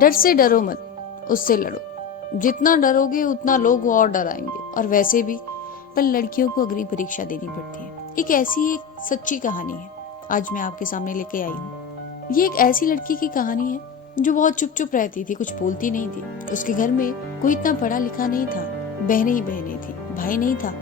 डर से डरो मत, उससे लड़ो। जितना डरोगे उतना लोग और डराएंगे। और वैसे भी पर लड़कियों को अग्नि परीक्षा देनी पड़ती है। एक सच्ची कहानी है आज मैं आपके सामने लेके आई हूँ। ये एक ऐसी लड़की की कहानी है जो बहुत चुप चुप रहती थी, कुछ बोलती नहीं थी। उसके घर में कोई इतना पढ़ा लिखा नहीं था, बहनें ही बहनें थी, भाई नहीं था।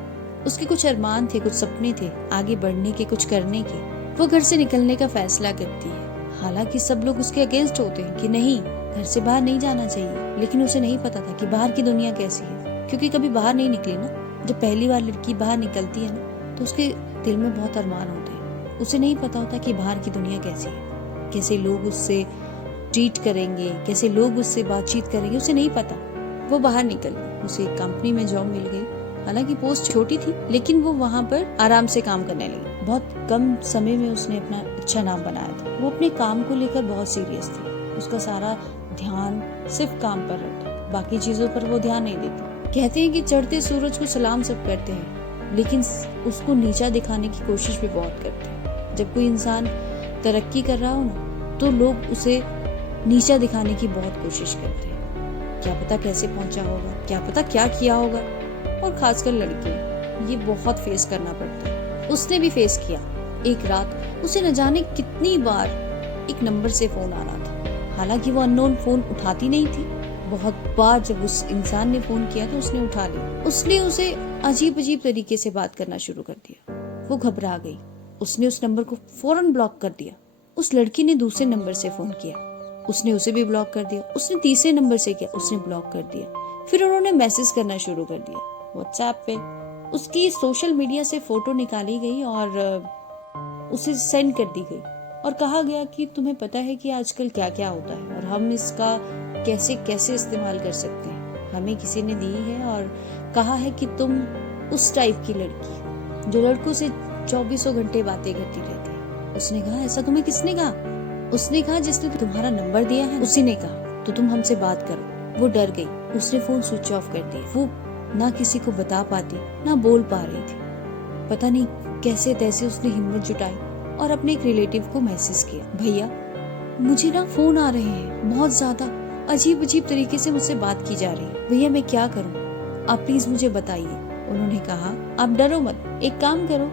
उसके कुछ अरमान थे, कुछ सपने थे आगे बढ़ने के, कुछ करने के। वो घर से निकलने का फैसला करती है। हालांकि सब लोग उसके अगेंस्ट होते हैं कि नहीं, घर से बाहर नहीं जाना चाहिए, लेकिन उसे नहीं पता था कि बाहर की दुनिया कैसी है, क्योंकि कभी बाहर नहीं निकली ना। जब पहली बार लड़की बाहर निकलती है ना, तो उसके दिल में बहुत अरमान होते हैं। उसे नहीं पता होता कि बाहर की दुनिया कैसी है, कैसे लोग उससे ट्रीट करेंगे, कैसे लोग उससे बातचीत करेंगे, उसे नहीं पता। वो बाहर निकल गई, उसे एक कंपनी में जॉब मिल गई। हालांकि पोस्ट छोटी थी, लेकिन वो वहाँ पर आराम से काम करने लगी। बहुत कम समय में उसने अपना अच्छा नाम बनाया था। वो अपने काम को लेकर बहुत सीरियस थी। उसका सारा ध्यान सिर्फ काम पर रहता, बाकी चीजों पर वो ध्यान नहीं देती। कहते हैं कि चढ़ते सूरज को सलाम सब करते हैं, लेकिन उसको नीचा दिखाने की कोशिश भी बहुत करते हैं। जब कोई इंसान तरक्की कर रहा हो ना, तो लोग उसे नीचा दिखाने की बहुत कोशिश करते हैं। क्या पता कैसे पहुंचा होगा, क्या पता क्या किया होगा। और खासकर लड़कियां, ये बहुत फेस करना पड़ता है। उसने भी फेस किया। एक रात उसे न जाने कितनी बार एक नंबर से फोन आ रहा था। हालांकि वो अननोन फोन उठाती नहीं थी। बहुत बार जब उस इंसान ने फोन किया तो उसने उठा लिया। उसने उसे अजीब अजीब तरीके से बात करना शुरू कर दिया। वो घबरा गई। उसने उस नंबर को फौरन ब्लॉक कर दिया। उस लड़की ने दूसरे नंबर से फोन किया, उसने उसे भी ब्लॉक कर दिया। उसने तीसरे नंबर से किया, उसने ब्लॉक कर दिया। फिर उन्होंने मैसेज करना शुरू कर दिया व्हाट्सएप पे। उसकी सोशल मीडिया से फोटो निकाली गई और उसे सेंड कर दी गई और कहा गया कि तुम्हें पता है कि आजकल क्या क्या होता है और हम इसका कैसे कैसे इस्तेमाल कर सकते हैं। हमें किसी ने दी है और कहा है कि तुम उस टाइप की लड़की जो लड़कों से 24 घंटे बातें करती रहती है। उसने कहा ऐसा तुम्हें किसने कहा? उसने कहा जिसने तुम्हारा नंबर दिया है उसी ने कहा, तो तुम हमसे बात करो। वो डर गई। उसने फोन स्विच ऑफ कर दिया। वो ना किसी को बता पाती, ना बोल पा रही थी। पता नहीं कैसे तैसे उसने हिम्मत जुटाई और अपने एक रिलेटिव को मैसेज किया, भैया मुझे ना फोन आ रहे हैं, बहुत ज्यादा अजीब अजीब तरीके से मुझसे बात की जा रही है। भैया मैं क्या करूं, आप प्लीज मुझे बताइए। उन्होंने कहा आप डरो मत, एक काम करो,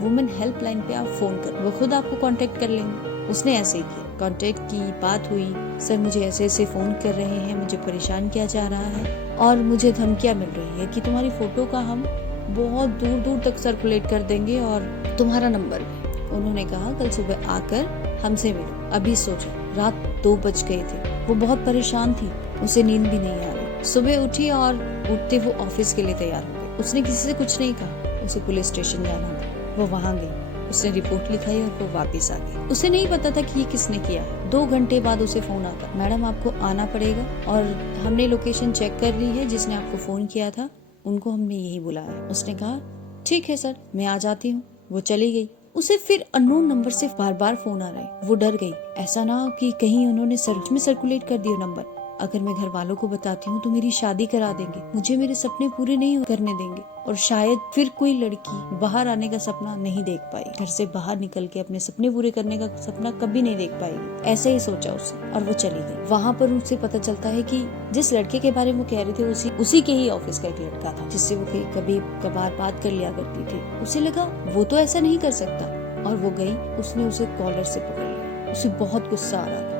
वुमेन हेल्पलाइन पे आप फोन करो, वो खुद आपको कांटेक्ट कर लेंगे। उसने ऐसे ही किया, कांटेक्ट की, बात हुई। सर मुझे ऐसे ऐसे फोन कर रहे हैं, मुझे परेशान किया जा रहा है और मुझे धमकियां मिल रही है कि तुम्हारी फोटो का हम बहुत दूर दूर तक सर्कुलेट कर देंगे और तुम्हारा नंबर भी। उन्होंने कहा कल सुबह आकर हमसे मिलो। अभी सोचो, रात 2 बज गए थे। वो बहुत परेशान थी, उसे नींद भी नहीं आ रही। सुबह उठी और उठते वो ऑफिस के लिए तैयार हो गई। उसने किसी से कुछ नहीं कहा, उसे पुलिस स्टेशन जाना था। वो वहां गई, उसने रिपोर्ट लिखाई और वो वापस आ गई। उसे नहीं पता था कि ये किसने किया है। 2 घंटे बाद उसे फोन आता, मैडम आपको आना पड़ेगा और हमने लोकेशन चेक कर ली है, जिसने आपको फोन किया था उनको हमने यही बुलाया। उसने कहा ठीक है सर, मैं आ जाती हूँ। वो चली गई। उसे फिर अननोन नंबर से बार बार फोन आ रहे। वो डर गई, ऐसा ना हो कि कहीं उन्होंने सर्च में सर्कुलेट कर दिया नंबर। अगर मैं घर वालों को बताती हूँ तो मेरी शादी करा देंगे, मुझे मेरे सपने पूरे नहीं करने देंगे और शायद फिर कोई लड़की बाहर आने का सपना नहीं देख पाई, घर से बाहर निकल के अपने सपने पूरे करने का सपना कभी नहीं देख पाएगी। ऐसे ही सोचा उसने और वो चली गई। वहाँ पर उसे पता चलता है कि जिस लड़के के बारे में वो कह रहे थे उसी के ही ऑफिस का एक लड़का था, जिससे वो कभी कभार बात कर लिया करती थी। उसे लगा वो तो ऐसा नहीं कर सकता और वो गई, उसने उसे कॉलर से पकड़ लिया। उसे बहुत गुस्सा आ रहा था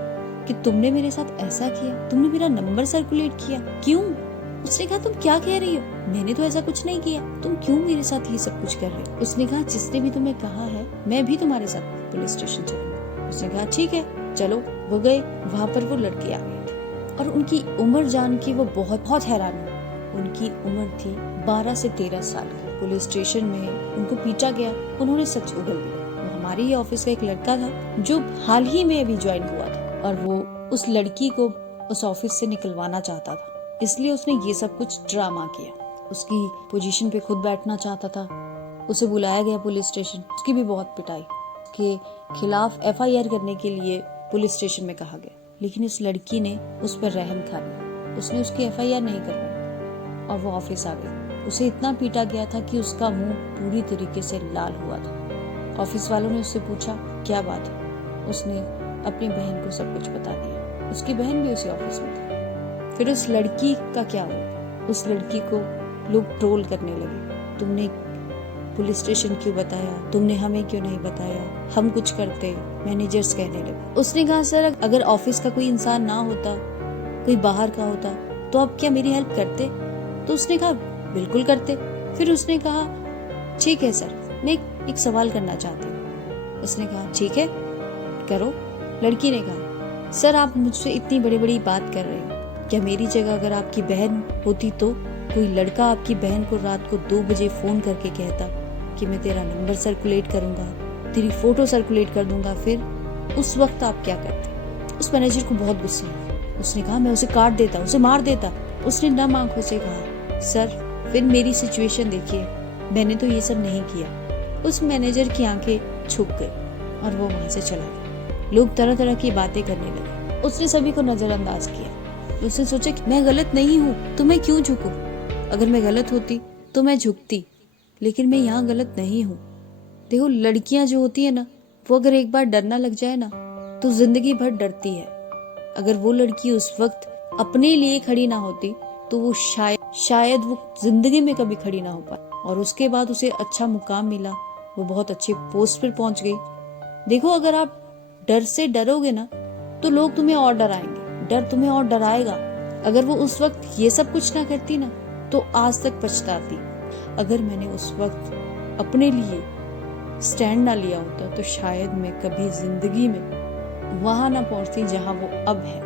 कि तुमने मेरे साथ ऐसा किया, तुमने मेरा नंबर सर्कुलेट किया, क्यों? उसने कहा तुम क्या कह रही हो, मैंने तो ऐसा कुछ नहीं किया, तुम क्यों मेरे साथ ये सब कुछ कर रहे हो? उसने कहा जिसने भी तुम्हें कहा है मैं भी तुम्हारे साथ पुलिस स्टेशन चलूंगा। उसने कहा ठीक है चलो। वो गए, वहाँ पर वो लड़के आ गए थे और उनकी उम्र जान के वो बहुत बहुत हैरान हुई। उनकी उम्र थी 12 से 13 साल की। पुलिस स्टेशन में उनको पीटा गया, उन्होंने सच उगल दिया। वो हमारे ही ऑफिस का एक लड़का था जो हाल ही में अभी ज्वाइन हुआ था और वो उस लड़की को उस ऑफिस से निकलवाना चाहता था, इसलिए उसने ये सब कुछ ड्रामा किया। उसकी पोजीशन पे खुद बैठना चाहता था। उसे बुलाया गया पुलिस स्टेशन, उसकी भी बहुत पिटाई के खिलाफ FIR करने के लिए पुलिस स्टेशन में कहा गया, लेकिन उस लड़की ने उस पर रहम खा लिया। उसने उसकी FIR नहीं करवाई और वो ऑफिस आ गई। उसे इतना पीटा गया था कि उसका मुंह पूरी तरीके से लाल हुआ था। ऑफिस वालों ने उससे पूछा क्या बात है? उसने अपनी बहन को सब कुछ बता दिया। उसकी बहन भी उसी ऑफिस में थी। फिर उस लड़की का क्या हुआ? उस लड़की को लोग ट्रोल करने लगे, तुमने पुलिस स्टेशन क्यों बताया, तुमने हमें क्यों नहीं बताया, हम कुछ करते, मैनेजर्स कहने लगे। उसने कहा सर अगर ऑफिस का कोई इंसान ना होता, कोई बाहर का होता, तो आप क्या मेरी हेल्प करते? तो उसने कहा बिल्कुल करते। फिर उसने कहा ठीक है सर, मैं एक सवाल करना चाहती हूँ। उसने कहा ठीक है करो। लड़की ने कहा सर आप मुझसे इतनी बड़ी बड़ी बात कर रहे हो, क्या मेरी जगह अगर आपकी बहन होती तो कोई लड़का आपकी बहन को रात को 2 बजे फोन करके कहता कि मैं तेरा नंबर सर्कुलेट करूंगा, तेरी फोटो सर्कुलेट कर दूंगा, फिर उस वक्त आप क्या करते? उस मैनेजर को बहुत गुस्सा आया। उसने कहा मैं उसे काट देता, उसे मार देता। उसने नम आंखों से कहा सर फिर मेरी सिचुएशन देखिए, मैंने तो ये सब नहीं किया। उस मैनेजर की आंखें झुक गई और वो वहां से चला गया। लोग तरह तरह की बातें करने लगे। उसने सभी को नजरअंदाज किया। उसने सोचा कि मैं गलत नहीं हूँ तो मैं क्यों झुकूं? अगर मैं गलत होती तो मैं झुकती, लेकिन मैं यहाँ गलत नहीं हूँ। देखो लड़कियां जो होती है ना, वो अगर एक बार डरना लग जाए ना तो जिंदगी भर डरती है। अगर वो लड़की उस वक्त अपने लिए खड़ी ना होती तो वो शायद वो जिंदगी में कभी खड़ी ना हो पाए। और उसके बाद उसे अच्छा मुकाम मिला, वो बहुत अच्छे पोस्ट पर पहुंच गई। देखो अगर आप डर से डरोगे ना तो लोग तुम्हें और डराएंगे, डर तुम्हें और डराएगा। अगर वो उस वक्त ये सब कुछ ना करती ना तो आज तक पछताती। अगर मैंने उस वक्त अपने लिए स्टैंड ना लिया होता तो शायद मैं कभी जिंदगी में वहां ना पहुंचती जहां वो अब है।